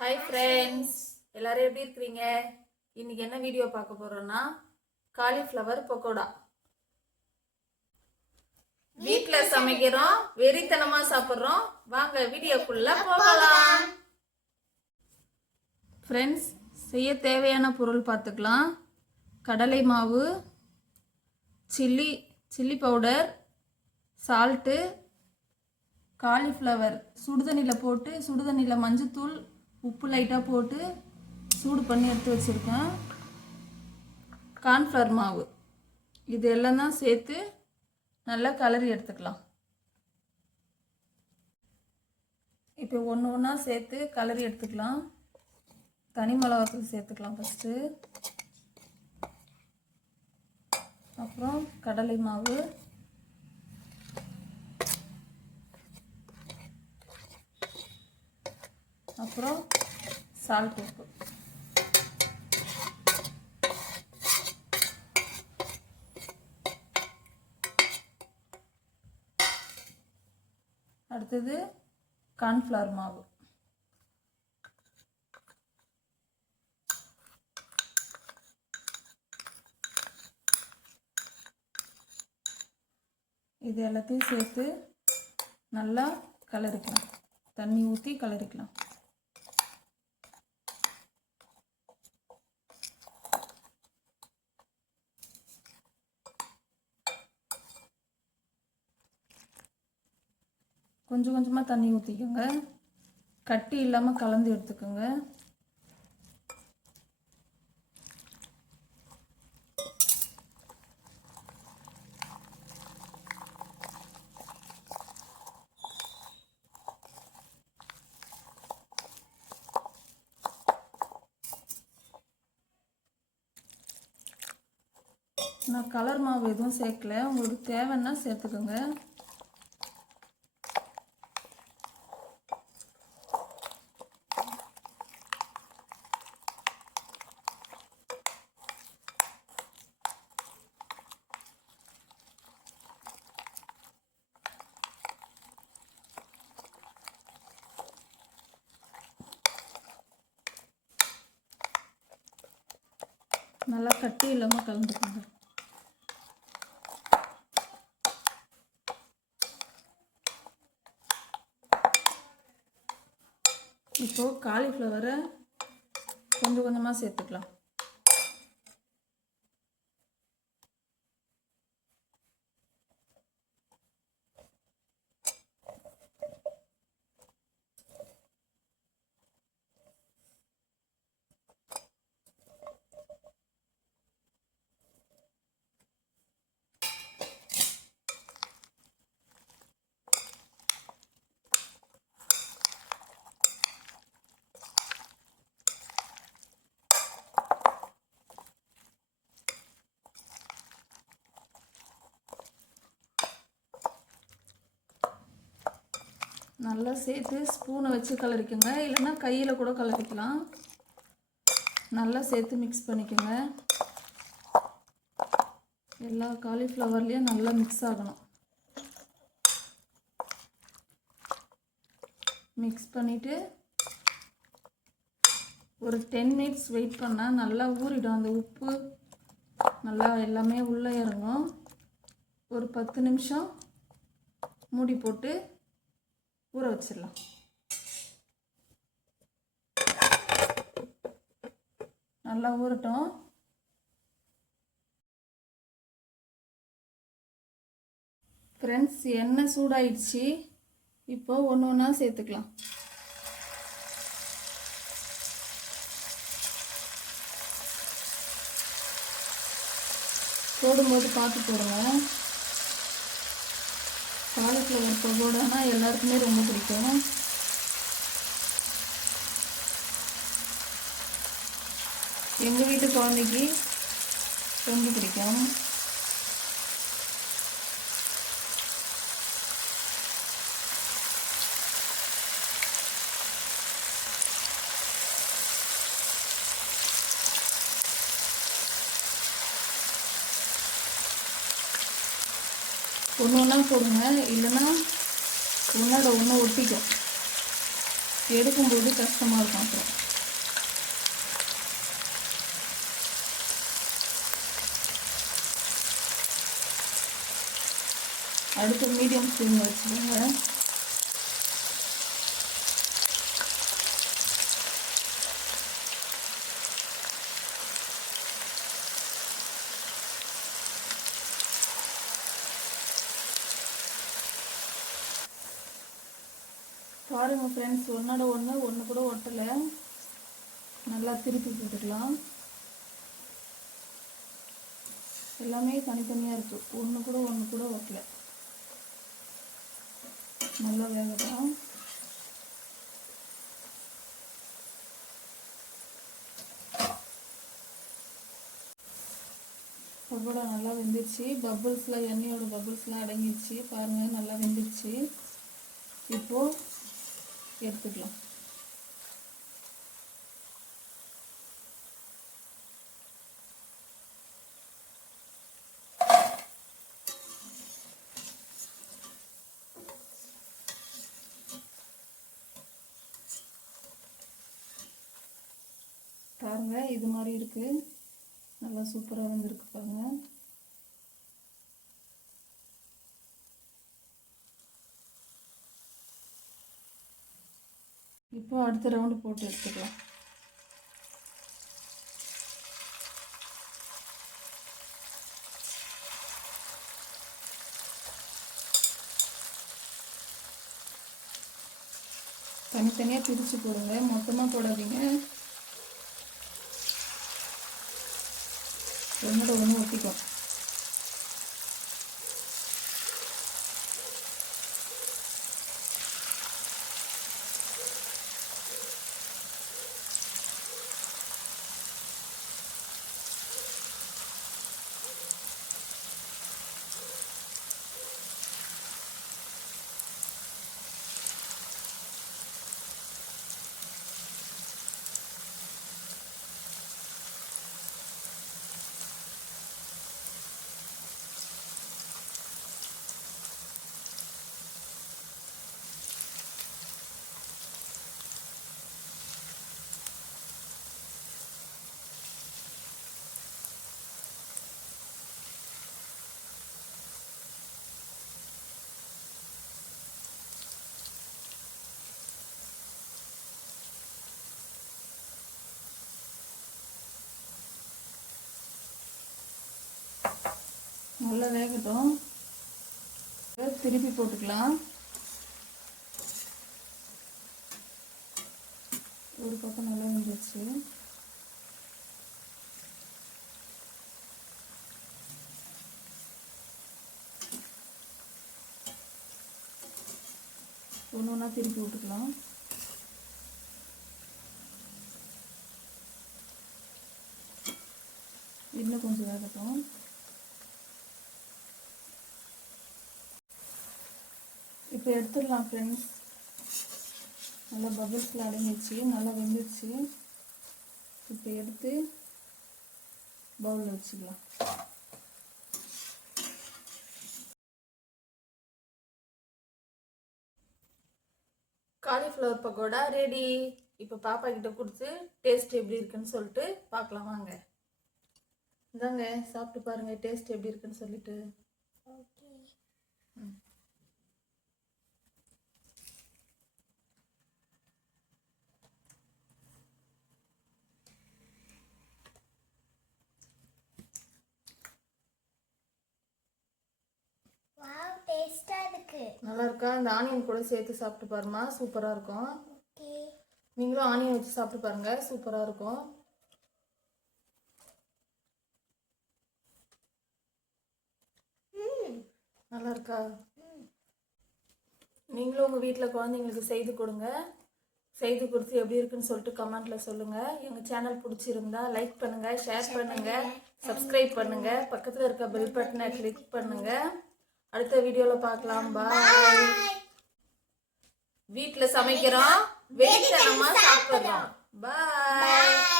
Hi friends, எல்லாரும் எப்படி இருக்கிறீங்க? இன்னைக்கு என்ன வீடியோ பார்க்க போறோம்னா காலிஃப்ளவர் பக்கோடா. வீட்டில் சமைக்கிறோம், வெறித்தனமா சாப்பிட்றோம். வாங்க வீடியோக்குள்ள போகலாம். ஃப்ரெண்ட்ஸ், செய்ய தேவையான பொருள் பார்த்துக்கலாம். கடலை மாவு, சில்லி பவுடர், சால்ட்டு, காலிஃப்ளவர் சுடுதண்ணியில் போட்டு சுடுதண்ணியில் மஞ்சத்தூள் உப்பு லைட்டாக போட்டு சூடு பண்ணி எடுத்து வச்சுருக்கேன். கார்ன்ஃப்ளவர் மாவு, இது எல்லாம் தான் சேர்த்து நல்லா கலரி எடுத்துக்கலாம். இப்போ ஒன்று ஒன்றா சேர்த்து கலரி எடுத்துக்கலாம். தனி மிளகாத்தூள் சேர்த்துக்கலாம் ஃபஸ்ட்டு. அப்புறம் கடலை மாவு, அப்புறம் சால்ட், உப்பு. அடுத்தது கார்ன்ஃப்ளவர் மாவு. இது எல்லாத்தையும் சேர்த்து நல்லா கலரிக்கலாம். தண்ணி ஊற்றி கலரிக்கலாம். கொஞ்சம் கொஞ்சமாக தண்ணி ஊற்றிக்கோங்க. கட்டி இல்லாமல் கலந்து எடுத்துக்கோங்க. நான் கலர் மாவு எதுவும் சேர்க்கல, உங்களுக்கு தேவைன்னா சேர்த்துக்கோங்க. நல்லா கட்டி இல்லாமல் கலந்துக்கோங்க. இப்போது காலிஃப்ளவரை கொஞ்சம் கொஞ்சமாக சேர்த்துக்கலாம். நல்லா சேர்த்து ஸ்பூனை வச்சு கலரிக்கோங்க, இல்லைன்னா கையில் கூட கலரிக்கலாம். நல்லா சேர்த்து மிக்ஸ் பண்ணிக்கோங்க. எல்லா காலிஃப்ளவர்லேயும் நல்லா மிக்ஸ் ஆகணும். மிக்ஸ் பண்ணிவிட்டு ஒரு 10 மினிட்ஸ் வெயிட் பண்ணால் நல்லா ஊறிடும். அந்த உப்பு நல்லா எல்லாமே உள்ளே இறங்கும். ஒரு 10 நிமிஷம் மூடி போட்டு ஊற வச்சிடலாம். நல்லா ஊறட்டும். ஃப்ரெண்ட்ஸ், எண்ணெய் சூடாயிடுச்சு. இப்போ ஒன்று ஒன்றா சேர்த்துக்கலாம். போடும்போது பார்த்து போடுங்க. காலிஃப்ளவர் பக்கோடானா எல்லாருக்குமே ரொம்ப பிடிக்கும். எங்கள் வீட்டு குழந்தைக்கு ரொம்ப பிடிக்கும். ஒன்று ஒன்றா போடுங்க, இல்லைன்னா ஒன்றோட ஒன்று ஒட்டிக்கும். எடுக்கும்போது கஷ்டமாக இருக்கும். அப்புறம் அடுத்து மீடியம் ஃப்ளேமில் வச்சுக்கோங்க. பாருங்கள் ஃப்ரெண்ட்ஸ், ஒன்றோட ஒன்று கூட ஒட்டலை. நல்லா திருப்பி போட்டுக்கலாம். எல்லாமே தனித்தனியாக இருக்குது, ஒன்று கூட ஒட்டலை. நல்லா வேகட்டும். பக்கோடா நல்லா வெந்துருச்சு. பபுள்ஸ்லாம், எண்ணெயோட பபுள்ஸ்லாம் அடங்கிடுச்சு. பாருங்கள், நல்லா வெந்துருச்சு. இப்போது எடுத்துக்கலாம். பாருங்க, இது மாதிரி இருக்கு. நல்லா சூப்பராக வந்திருக்கு பாருங்க. இப்போ அடுத்த ரவுண்டு போட்டு எடுத்துக்கலாம். தனித்தனியாக பிரித்து போடுங்க, மொத்தமாக போடாதீங்க. ஒன்றோட ஒன்று ஒட்டிக்கும். நல்லா வேகட்டும். திருப்பி போட்டுக்கலாம். ஒரு பக்கம் நல்லா வெந்துச்சு. ஒன்று ஒன்றா திருப்பி விட்டுக்கலாம். இன்னும் கொஞ்சம் வேகட்டும். இப்போ எடுத்துடலாம் ஃப்ரெண்ட்ஸ். நல்லா பபிள்ஸில் அடங்கிடுச்சு, நல்லா வெந்துடுச்சு. இப்போ எடுத்து பவுலில் வச்சுக்கலாம். Cauliflower pakoda ready. இப்போ பாப்பா கிட்ட கொடுத்து டேஸ்ட் எப்படி இருக்குன்னு சொல்லிட்டு பார்க்கலாம் வாங்க. இந்தாங்க, சாப்பிட்டு பாருங்க டேஸ்ட் எப்படி இருக்குன்னு சொல்லிட்டு. நல்லா இருக்கா? இந்த ஆனியன் கூட சேர்த்து சாப்பிட்டு பாருமா, சூப்பராக இருக்கும். நீங்களும் ஆனியன் வச்சு சாப்பிட்டு பாருங்க, சூப்பராக இருக்கும். நல்லா இருக்கா? நீங்களும் உங்கள் வீட்டில் குழந்தைங்களுக்கு செய்து கொடுங்க. செய்து கொடுத்து எப்படி இருக்குன்னு சொல்லிட்டு கமெண்ட்டில் சொல்லுங்கள். எங்கள் சேனல் பிடிச்சிருந்தா லைக் பண்ணுங்கள், ஷேர் பண்ணுங்கள், சப்ஸ்கிரைப் பண்ணுங்கள், பக்கத்தில் இருக்க பெல் பட்டனை கிளிக் பண்ணுங்கள். அடுத்த வீடியோவில் பார்க்கலாம். பாய். வீட்டில் சமைக்கிறோம், வெயிட் பண்ணாமல் சாப்பிட்றோம். பாய்.